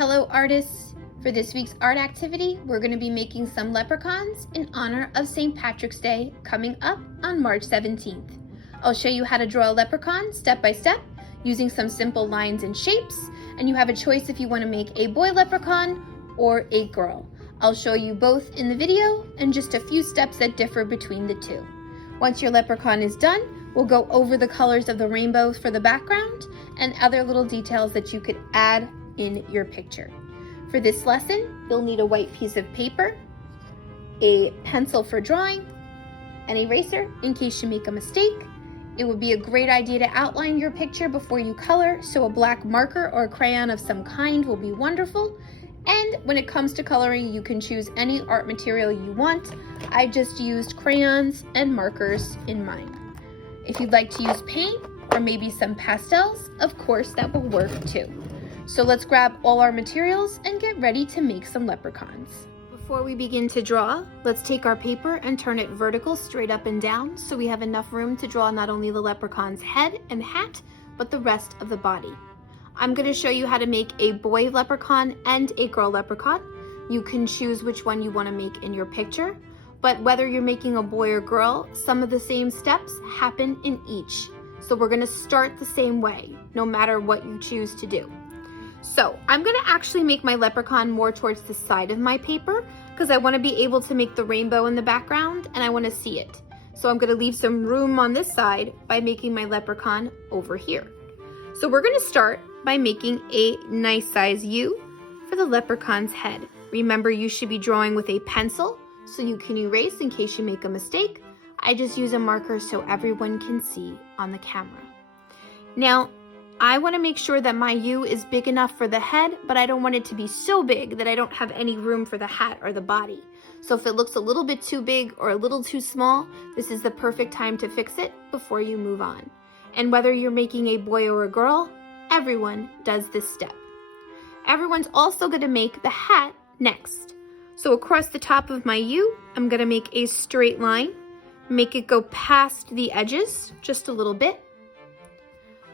Hello artists! For this week's art activity, we're going to be making some leprechauns in honor of St. Patrick's Day coming up on March 17th. I'll show you how to draw a leprechaun step by step using some simple lines and shapes, and you have a choice if you want to make a boy leprechaun or a girl. I'll show you both in the video and just a few steps that differ between the two. Once your leprechaun is done, we'll go over the colors of the rainbow for the background and other little details that you could add in your picture. For this lesson, you'll need a white piece of paper, a pencil for drawing, an eraser in case you make a mistake. It would be a great idea to outline your picture before you color, so a black marker or a crayon of some kind will be wonderful. And when it comes to coloring, you can choose any art material you want. I just used crayons and markers in mine. If you'd like to use paint or maybe some pastels, of course that will work too. So let's grab all our materials and get ready to make some leprechauns. Before we begin to draw, let's take our paper and turn it vertical straight up and down so we have enough room to draw not only the leprechaun's head and hat, but the rest of the body. I'm going to show you how to make a boy leprechaun and a girl leprechaun. You can choose which one you want to make in your picture, but whether you're making a boy or girl, some of the same steps happen in each. So we're going to start the same way, no matter what you choose to do. So I'm going to actually make my leprechaun more towards the side of my paper because I want to be able to make the rainbow in the background and I want to see it. So I'm going to leave some room on this side by making my leprechaun over here. So we're going to start by making a nice size U for the leprechaun's head. Remember, you should be drawing with a pencil so you can erase in case you make a mistake. I just use a marker so everyone can see on the camera. Now, I want to make sure that my U is big enough for the head, but I don't want it to be so big that I don't have any room for the hat or the body. So if it looks a little bit too big or a little too small, this is the perfect time to fix it before you move on. And whether you're making a boy or a girl, everyone does this step. Everyone's also going to make the hat next. So across the top of my U, I'm going to make a straight line, make it go past the edges just a little bit.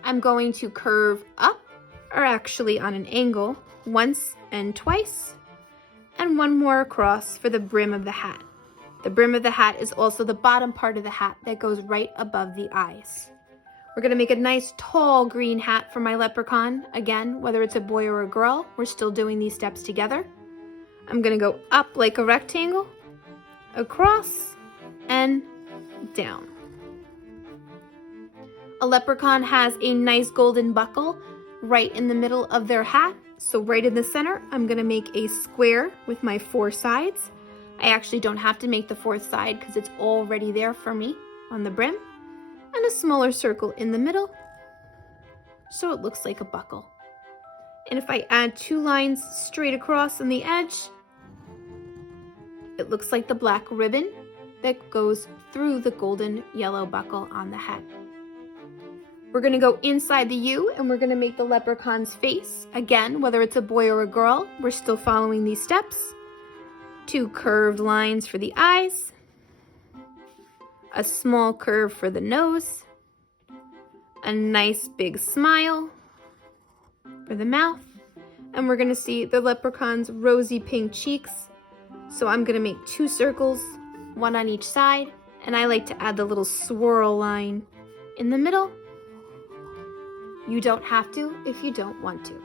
I'm going to curve up, or actually on an angle, once and twice, and one more across for the brim of the hat. The brim of the hat is also the bottom part of the hat that goes right above the eyes. We're going to make a nice tall green hat for my leprechaun. Again, whether it's a boy or a girl, we're still doing these steps together. I'm going to go up like a rectangle, across, and down. A leprechaun has a nice golden buckle right in the middle of their hat. So right in the center, I'm going to make a square with my 4 sides. I actually don't have to make the 4th side because it's already there for me on the brim. And a smaller circle in the middle so it looks like a buckle. And if I add 2 lines straight across on the edge, it looks like the black ribbon that goes through the golden yellow buckle on the hat. We're going to go inside the U and we're going to make the leprechaun's face. Again, whether it's a boy or a girl, we're still following these steps. 2 curved lines for the eyes, a small curve for the nose, a nice big smile for the mouth, and we're going to see the leprechaun's rosy pink cheeks. So I'm going to make 2 circles, 1 on each side, and I like to add the little swirl line in the middle. You don't have to if you don't want to.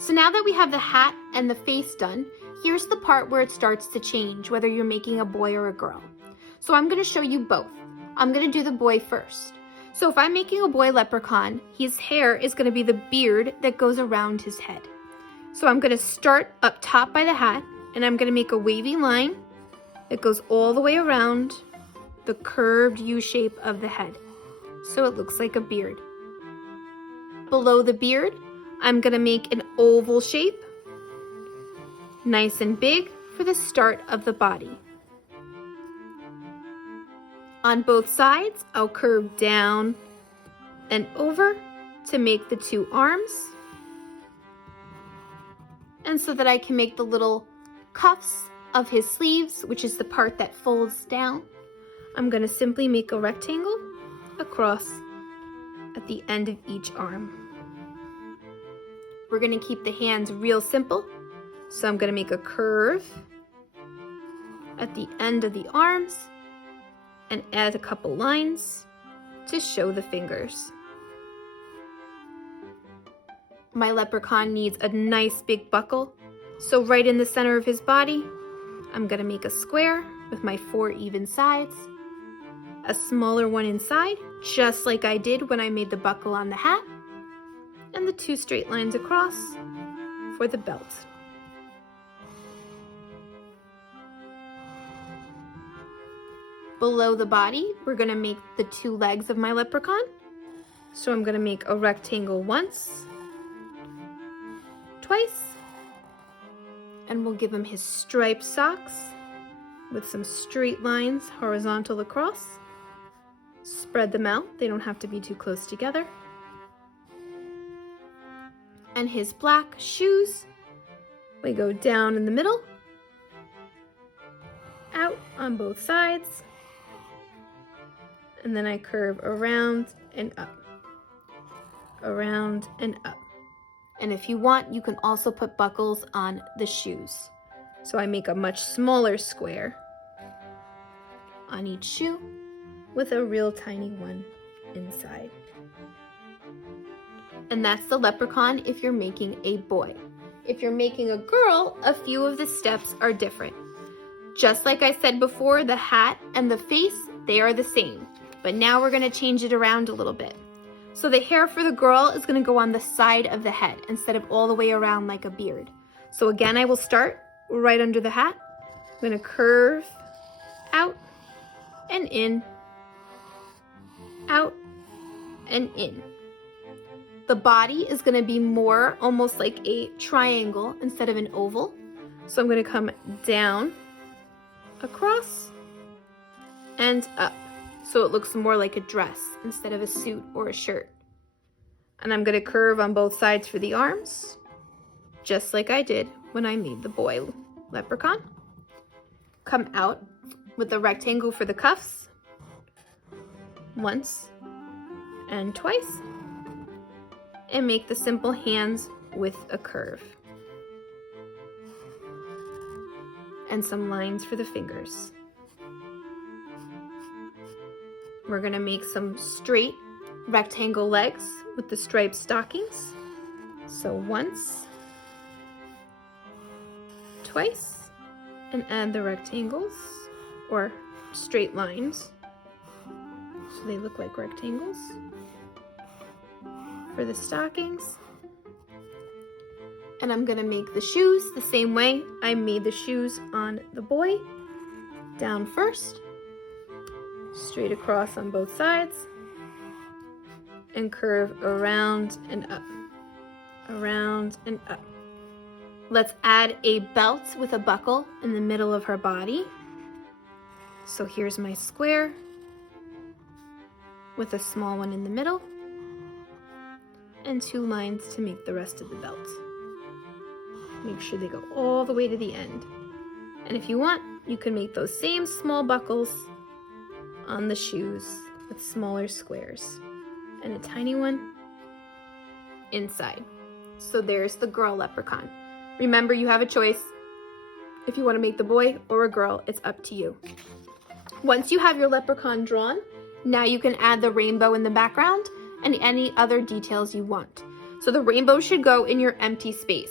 So now that we have the hat and the face done, here's the part where it starts to change, whether you're making a boy or a girl. So I'm going to show you both. I'm going to do the boy first. So if I'm making a boy leprechaun, his hair is going to be the beard that goes around his head. So I'm going to start up top by the hat, and I'm going to make a wavy line that goes all the way around the curved U shape of the head. So it looks like a beard. Below the beard, I'm going to make an oval shape, nice and big for the start of the body. On both sides, I'll curve down and over to make the 2 arms, and so that I can make the little cuffs of his sleeves, which is the part that folds down, I'm going to simply make a rectangle across at the end of each arm. we're gonna keep the hands real simple. So I'm gonna make a curve at the end of the arms and add a couple lines to show the fingers. My leprechaun needs a nice big buckle, so right in the center of his body, I'm gonna make a square with my 4 even sides, a smaller one inside, just like I did when I made the buckle on the hat, and the 2 straight lines across for the belt. Below the body, we're gonna make the 2 legs of my leprechaun. So I'm gonna make a rectangle once, twice, and we'll give him his striped socks with some straight lines horizontal across. Spread them out, they don't have to be too close together. And his black shoes, we go down in the middle, out on both sides, and then I curve around and up, around and up. And if you want, you can also put buckles on the shoes. So I make a much smaller square on each shoe with a real tiny one inside. And that's the leprechaun if you're making a boy. If you're making a girl, a few of the steps are different. Just like I said before, the hat and the face, they are the same. But now we're gonna change it around a little bit. So the hair for the girl is gonna go on the side of the head instead of all the way around like a beard. So again, I will start right under the hat. I'm gonna curve out and in, out and in. The body is gonna be more almost like a triangle instead of an oval. So I'm gonna come down, across, and up. So it looks more like a dress instead of a suit or a shirt. And I'm gonna curve on both sides for the arms, just like I did when I made the boy leprechaun. Come out with a rectangle for the cuffs, once and twice, and make the simple hands with a curve. And some lines for the fingers. We're gonna make some straight rectangle legs with the striped stockings. So once, twice, and add the rectangles or straight lines so they look like rectangles for the stockings. And I'm gonna make the shoes the same way I made the shoes on the boy. Down first, straight across on both sides, and curve around and up, around and up. Let's add a belt with a buckle in the middle of her body. So here's my square with a small one in the middle and 2 lines to make the rest of the belt. Make sure they go all the way to the end. And if you want, you can make those same small buckles on the shoes with smaller squares and a tiny one inside. So there's the girl leprechaun. Remember, you have a choice. If you want to make the boy or a girl, it's up to you. Once you have your leprechaun drawn, now you can add the rainbow in the background and any other details you want. So the rainbow should go in your empty space.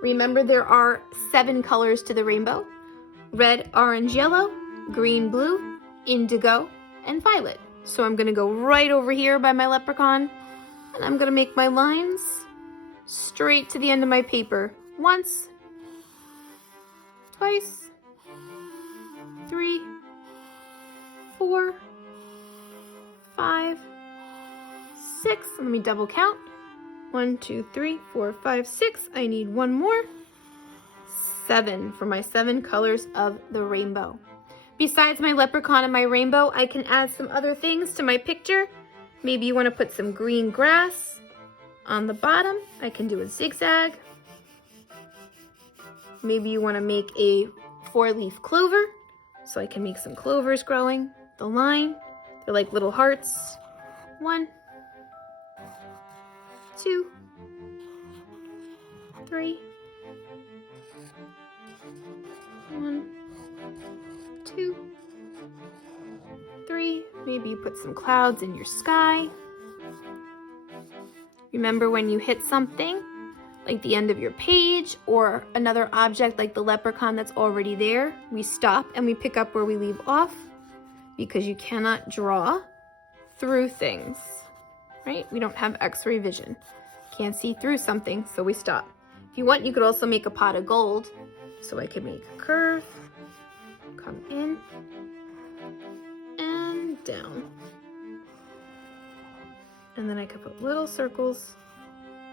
Remember, there are 7 colors to the rainbow: red, orange, yellow, green, blue, indigo, and violet. So I'm gonna go right over here by my leprechaun, and I'm gonna make my lines straight to the end of my paper. Once, twice, 3, 4, 5, 6. Let me double count. 1, 2, 3, 4, 5, 6. I need one more. 7 for my 7 colors of the rainbow. Besides my leprechaun and my rainbow, I can add some other things to my picture. Maybe you want to put some green grass on the bottom. I can do a zigzag. Maybe you want to make a 4-leaf clover, so I can make some clovers growing. The line, they're like little hearts. 1, 2, 3. 1, 2, 3. Maybe you put some clouds in your sky. Remember, when you hit something, like the end of your page or another object like the leprechaun that's already there, we stop and we pick up where we leave off, because you cannot draw through things, right? We don't have x-ray vision. Can't see through something, so we stop. If you want, you could also make a pot of gold. So I could make a curve, come in, and down. And then I could put little circles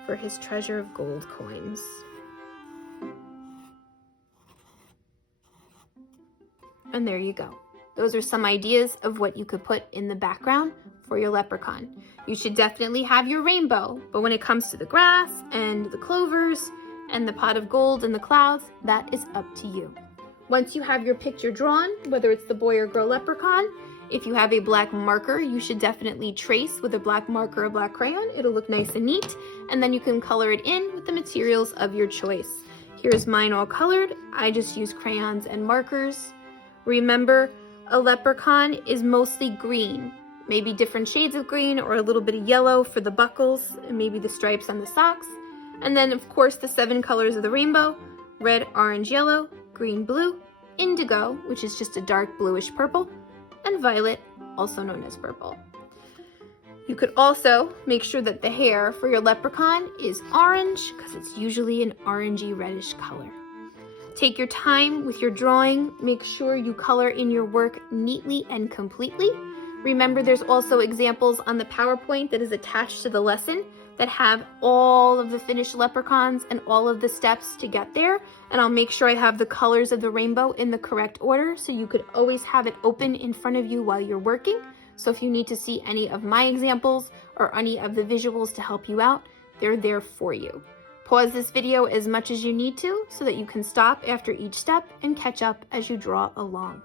for his treasure of gold coins. And there you go. Those are some ideas of what you could put in the background for your leprechaun. You should definitely have your rainbow, but when it comes to the grass and the clovers and the pot of gold and the clouds, that is up to you. Once you have your picture drawn, whether it's the boy or girl leprechaun, if you have a black marker, you should definitely trace with a black marker or black crayon. It'll look nice and neat, and then you can color it in with the materials of your choice. Here's mine all colored. I just use crayons and markers. Remember, a leprechaun is mostly green, maybe different shades of green or a little bit of yellow for the buckles and maybe the stripes on the socks. And then, of course, the 7 colors of the rainbow: red, orange, yellow, green, blue, indigo, which is just a dark bluish purple, and violet, also known as purple. You could also make sure that the hair for your leprechaun is orange, because it's usually an orangey reddish color. Take your time with your drawing. Make sure you color in your work neatly and completely. Remember, there's also examples on the PowerPoint that is attached to the lesson that have all of the finished leprechauns and all of the steps to get there. And I'll make sure I have the colors of the rainbow in the correct order, so you could always have it open in front of you while you're working. So if you need to see any of my examples or any of the visuals to help you out, they're there for you. Pause this video as much as you need to so that you can stop after each step and catch up as you draw along.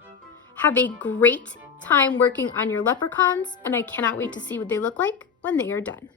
Have a great time working on your leprechauns, and I cannot wait to see what they look like when they are done.